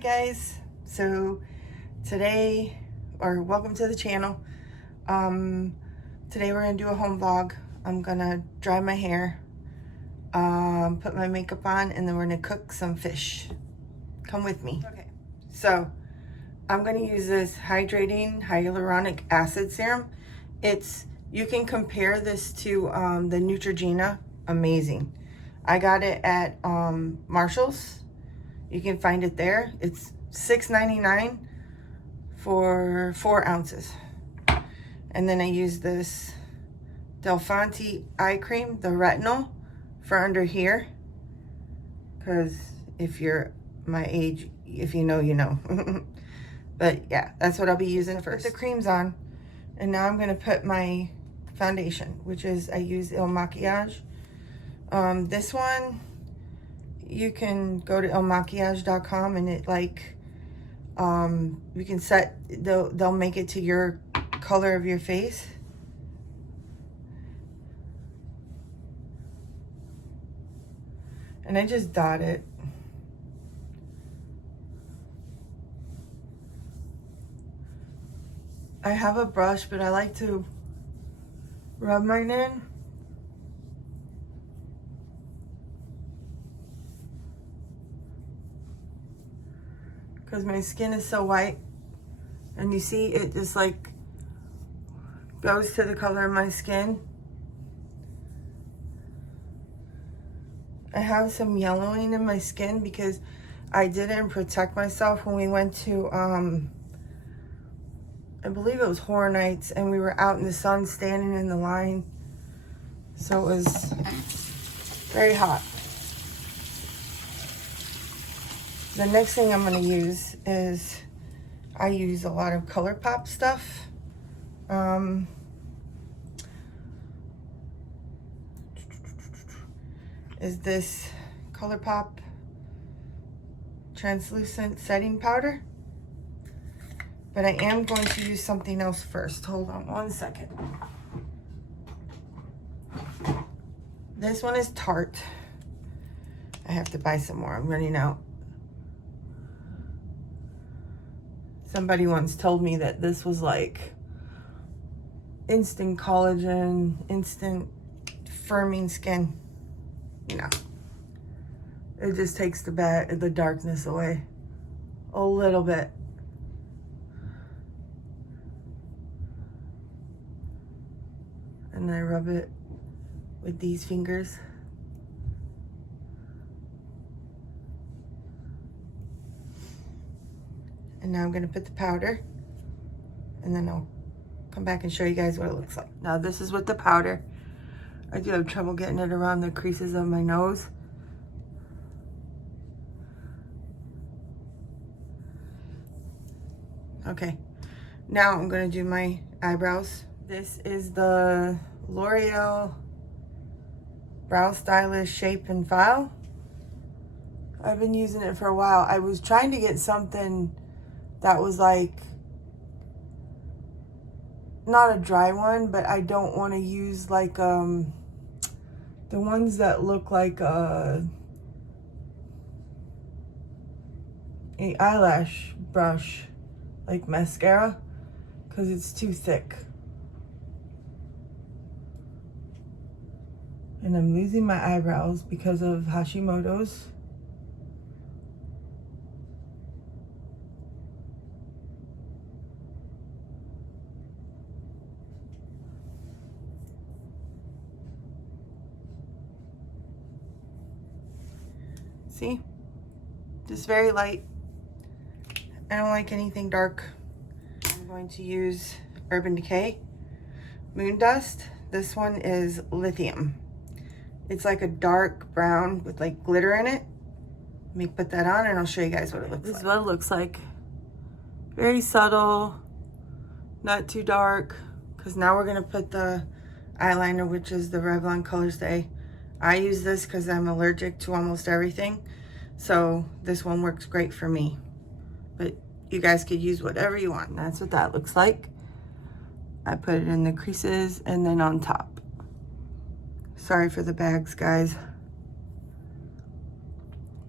guys, so today, or welcome to the channel. Today we're gonna do a home vlog. I'm gonna dry my hair, put my makeup on, and then we're gonna cook some fish. Come with me. Okay, so I'm gonna use this hydrating hyaluronic acid serum. You can compare this to the Neutrogena. Amazing. I got it at Marshall's. You can find it there. It's $6.99 for 4 ounces. And then I use this Delfonte eye cream, the retinol, for under here. Because if you're my age, if you know, you know. But yeah, that's what I'll be using first. The cream's on. And now I'm going to put my foundation, which is I use Il Makiage. This one, you can go to ilmakiage.com and it you can set, they'll make it to your color of your face. And I just dot it. I have a brush, but I like to rub mine in. Because my skin is so white, and you see it just like goes to the color of my skin. I have some yellowing in my skin because I didn't protect myself when we went to, I believe it was Horror Nights, and we were out in the sun standing in the line. So it was very hot. The next thing I'm going to use is, I use a lot of ColourPop stuff. Is this ColourPop translucent setting powder. But I am going to use something else first. Hold on one second. This one is Tarte. I have to buy some more. I'm running out. Somebody once told me that this was like instant collagen, instant firming skin. You know, it just takes the darkness away a little bit. And I rub it with these fingers. And now I'm going to put the powder, and then I'll come back and show you guys what it looks like. Now this is with the powder. I do have trouble getting it around the creases of my nose. Okay, now I'm going to do my eyebrows. This is the L'Oreal Brow Stylist Shape and File. I've been using it for a while. I was trying to get something that was like, not a dry one, but I don't want to use like the ones that look like a eyelash brush, like mascara, because it's too thick. And I'm losing my eyebrows because of Hashimoto's. See? Just very light. I don't like anything dark. I'm going to use Urban Decay Moon Dust. This one is lithium. It's like a dark brown with like glitter in it. Let me put that on and I'll show you guys what it looks like. This is what it looks like. Very subtle, not too dark. Because now we're gonna put the eyeliner, which is the Revlon Colorstay. I use this because I'm allergic to almost everything. So this one works great for me. But you guys could use whatever you want. And that's what that looks like. I put it in the creases and then on top. Sorry for the bags, guys.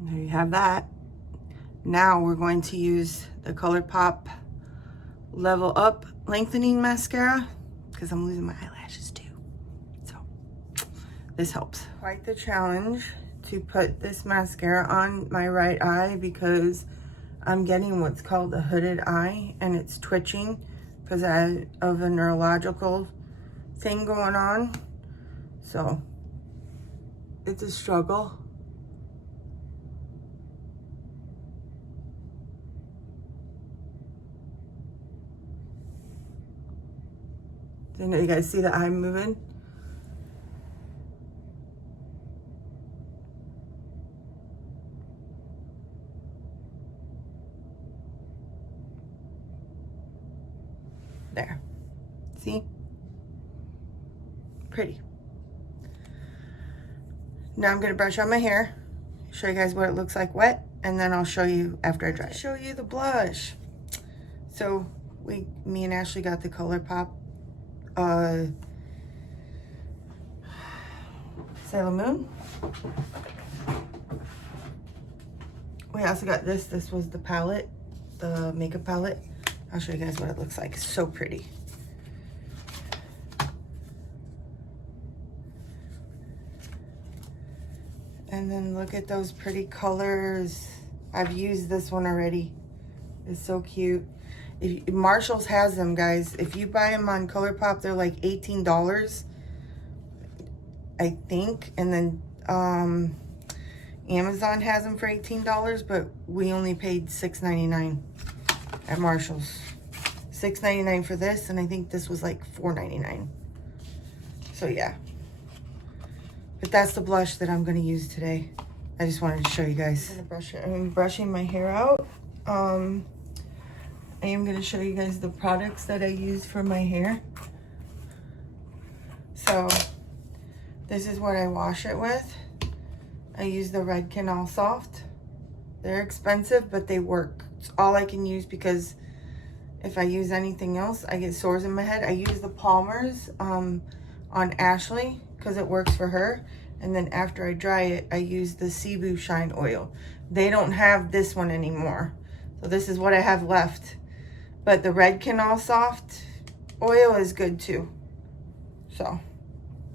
There you have that. Now we're going to use the ColourPop Level Up Lengthening Mascara because I'm losing my eyelashes too. So this helps. Quite the challenge to put this mascara on my right eye because I'm getting what's called a hooded eye and it's twitching because of a neurological thing going on. So it's a struggle. Didn't you guys see the eye moving? There. See? Pretty. Now I'm gonna brush on my hair, show you guys what it looks like wet, and then I'll show you after I dry it. Show you the blush. So me and Ashley got the ColourPop Sailor Moon. We also got this. This was the palette, the makeup palette. I'll show you guys what it looks like. It's so pretty. And then look at those pretty colors. I've used this one already. It's so cute. Marshalls has them, guys. If you buy them on ColourPop, they're like $18, I think. And then Amazon has them for $18, but we only paid $6.99 at Marshalls. $6.99 for this, and I think this was like $4.99. So yeah. But that's the blush that I'm going to use today. I just wanted to show you guys. I'm brushing my hair out. I am going to show you guys the products that I use for my hair. So this is what I wash it with. I use the Redken All Soft. They're expensive, but they work. It's all I can use because if I use anything else, I get sores in my head. I use the Palmer's on Ashley because it works for her. And then after I dry it, I use the Cebu Shine Oil. They don't have this one anymore. So this is what I have left. But the Redken All Soft oil is good too. So,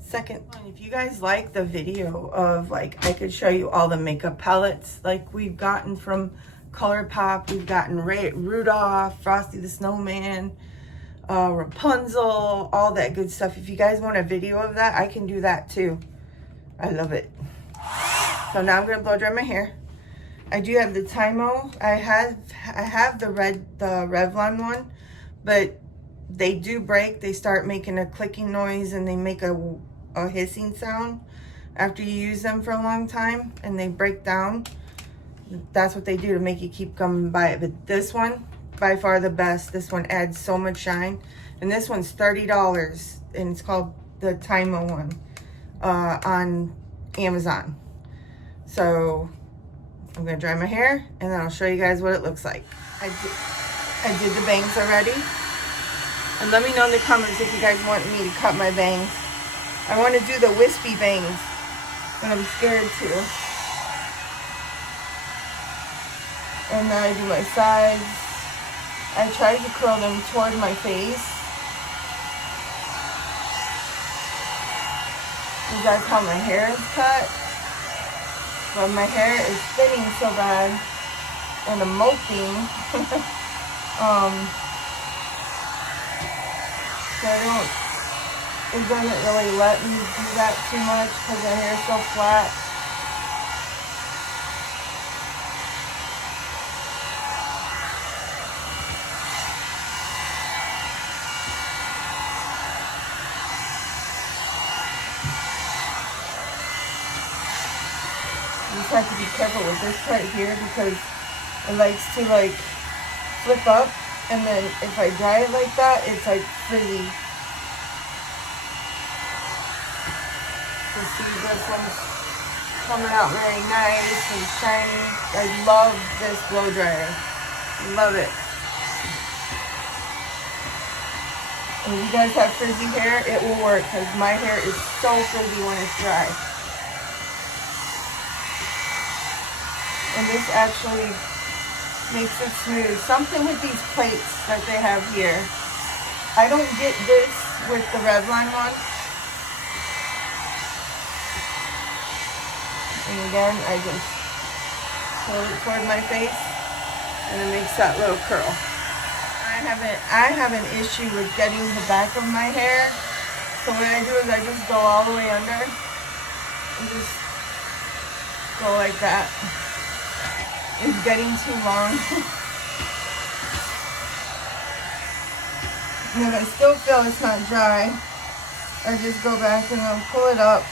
second one, if you guys like the video of like, I could show you all the makeup palettes like we've gotten from ColourPop. We've gotten Rudolph, Frosty the Snowman, Rapunzel, all that good stuff. If you guys want a video of that, I can do that too. I love it. So now I'm gonna blow dry my hair. I do have the Tymo. I have the Revlon one, but they do break. They start making a clicking noise and they make a hissing sound after you use them for a long time and they break down. That's what they do to make you keep coming by it. But this one, by far the best. This one adds so much shine. And this one's $30 and it's called the Tymo one on Amazon. So I'm gonna dry my hair and then I'll show you guys what it looks like. I did the bangs already. And let me know in the comments if you guys want me to cut my bangs. I want to do the wispy bangs, but I'm scared to. And then I do my sides. I try to curl them toward my face. Because that's how my hair is cut. But my hair is thinning so bad and I'm moping. So it doesn't really let me do that too much because my hair is so flat. You just have to be careful with this part here because it likes to like flip up, and then if I dry it like that, it's like frizzy. So see, this one's coming out very nice and shiny. I love this blow dryer. Love it. And if you guys have frizzy hair, it will work because my hair is so frizzy when it's dry. And this actually makes it smooth. Something with these plates that they have here. I don't get this with the Revlon one. And again, I just hold it toward my face and it makes that little curl. I have an issue with getting the back of my hair. So what I do is I just go all the way under and just go like that. It's getting too long. And if I still feel it's not dry, I just go back and I'll pull it up.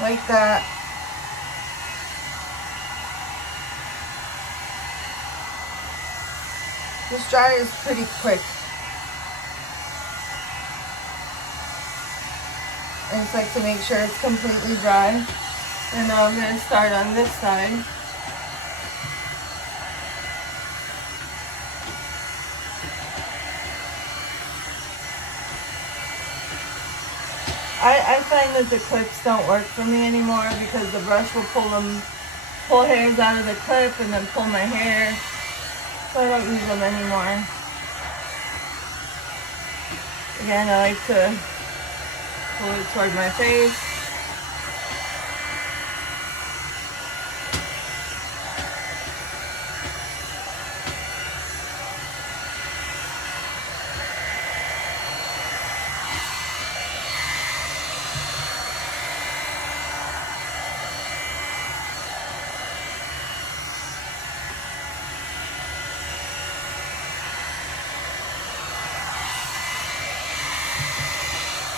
Like that. This dryer is pretty quick. I just like to make sure it's completely dry. And now I'm going to start on this side. I find that the clips don't work for me anymore because the brush will pull hairs out of the clip and then pull my hair. So I don't use them anymore. Again, I like to pull it toward my face.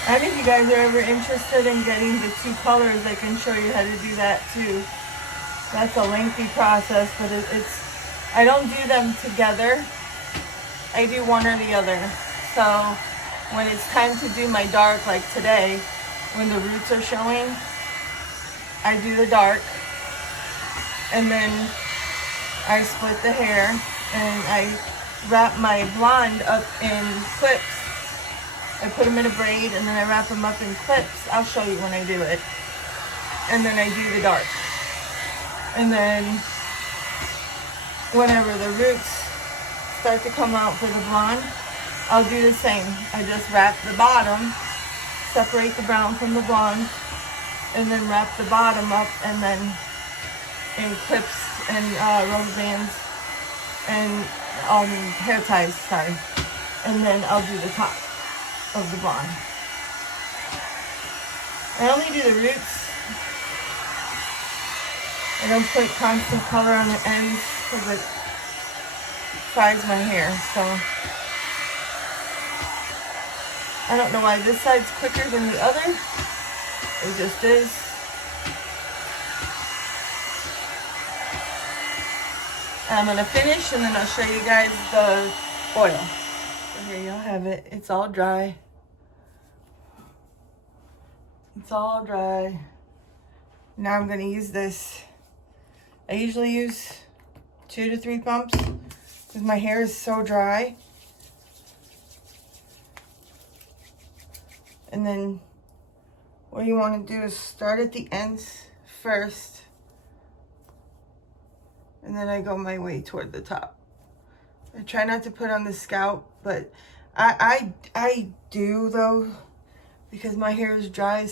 And if you guys are ever interested in getting the two colors, I can show you how to do that too. That's a lengthy process, but I don't do them together. I do one or the other. So when it's time to do my dark, like today, when the roots are showing, I do the dark. And then I split the hair and I wrap my blonde up in clips. I put them in a braid and then I wrap them up in clips. I'll show you when I do it. And then I do the dark. And then whenever the roots start to come out for the blonde, I'll do the same. I just wrap the bottom, separate the brown from the blonde, and then wrap the bottom up and then in clips and rubber bands and hair ties, sorry. And then I'll do the top of the blonde. I only do the roots. I don't put constant color on the ends because it fries my hair. So I don't know why this side's quicker than the other. It just is. And I'm gonna finish and then I'll show you guys the oil. So here y'all have it. It's all dry. It's all dry. Now I'm gonna use this. I usually use 2 to 3 pumps because my hair is so dry. And then what you want to do is start at the ends first. And then I go my way toward the top. I try not to put on the scalp, but I do though, because my hair is dry.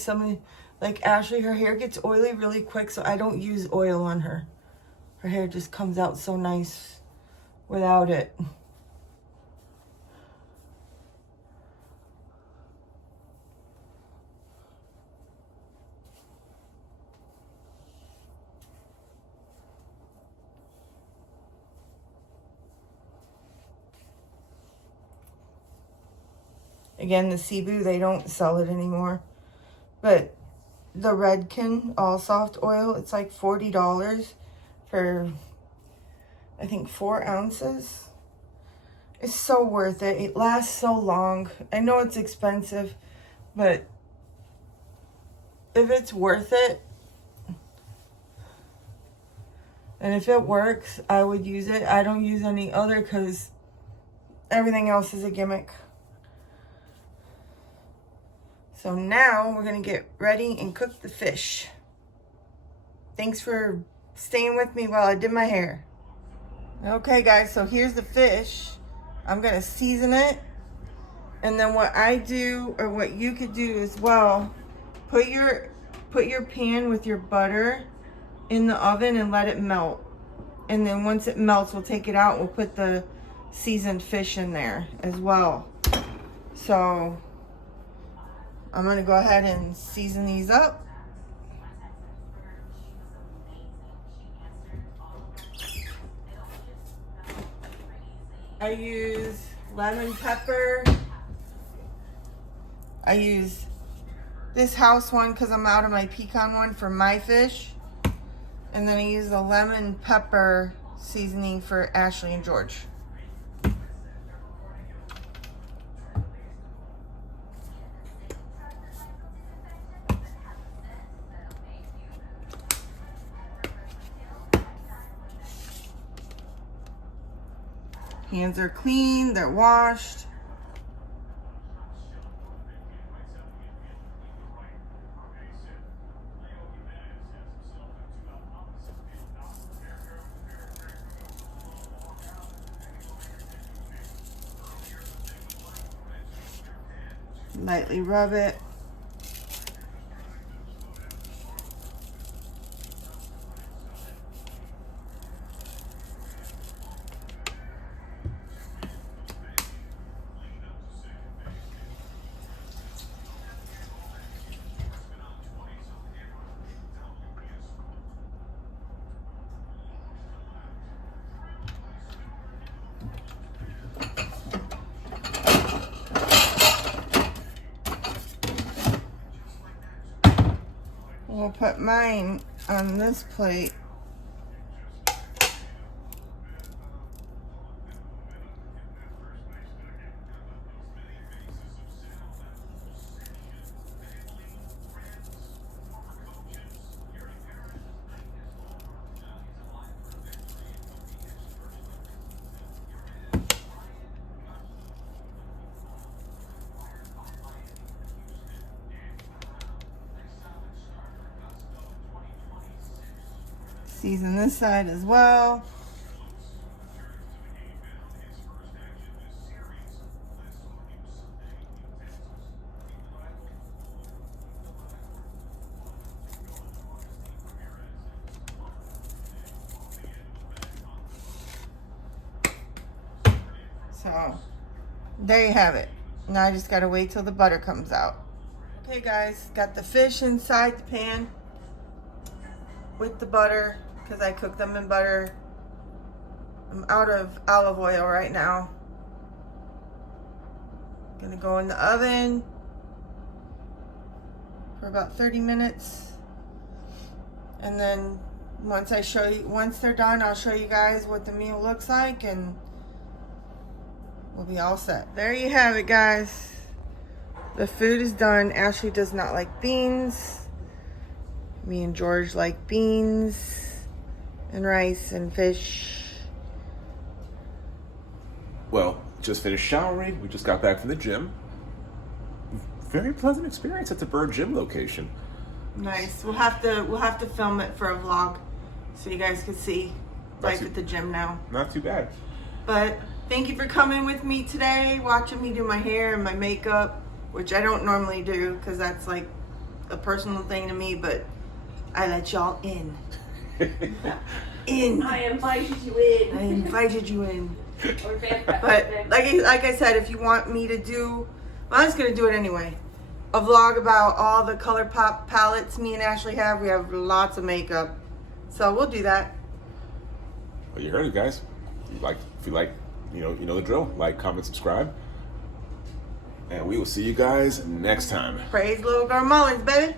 Like Ashley, her hair gets oily really quick, so I don't use oil on her. Her hair just comes out so nice without it. Again, the Cebu, they don't sell it anymore. But the Redken All Soft oil, it's like $40 for, I think, 4 ounces. It's so worth it. It lasts so long. I know it's expensive, but if it's worth it, and if it works, I would use it. I don't use any other because everything else is a gimmick. So now we're gonna get ready and cook the fish. Thanks for staying with me while I did my hair. Okay guys, so here's the fish. I'm gonna season it. And then what I do, or what you could do as well, put your pan with your butter in the oven and let it melt. And then once it melts, we'll take it out and we'll put the seasoned fish in there as well. So I'm gonna go ahead and season these up. I use lemon pepper. I use this house one because I'm out of my pecan one for my fish. And then I use the lemon pepper seasoning for Ashley and George. Hands are clean, they're washed. Lightly rub it. We'll put mine on this plate. Season this side as well. So there you have it. Now I just gotta wait till the butter comes out. Okay guys, got the fish inside the pan with the butter because I cook them in butter. I'm out of olive oil right now. Gonna go in the oven for about 30 minutes. And then once they're done, I'll show you guys what the meal looks like and we'll be all set. There you have it guys. The food is done. Ashley does not like beans. Me and George like beans and rice and fish. Well, just finished showering. We just got back from the gym. Very pleasant experience at the Bird Gym location. Nice. We'll have to film it for a vlog so you guys can see life at the gym now. Not too bad. But thank you for coming with me today, watching me do my hair and my makeup, which I don't normally do because that's like a personal thing to me, but I let y'all in. I invited you in. I invited you in. But like I said, if you want me to do, well, I'm just gonna do it anyway. A vlog about all the ColourPop palettes me and Ashley have. We have lots of makeup, so we'll do that. Well, you heard it, guys. If you like, you know the drill. Like, comment, subscribe, and we will see you guys next time. Praise Little Girl Mullins, baby.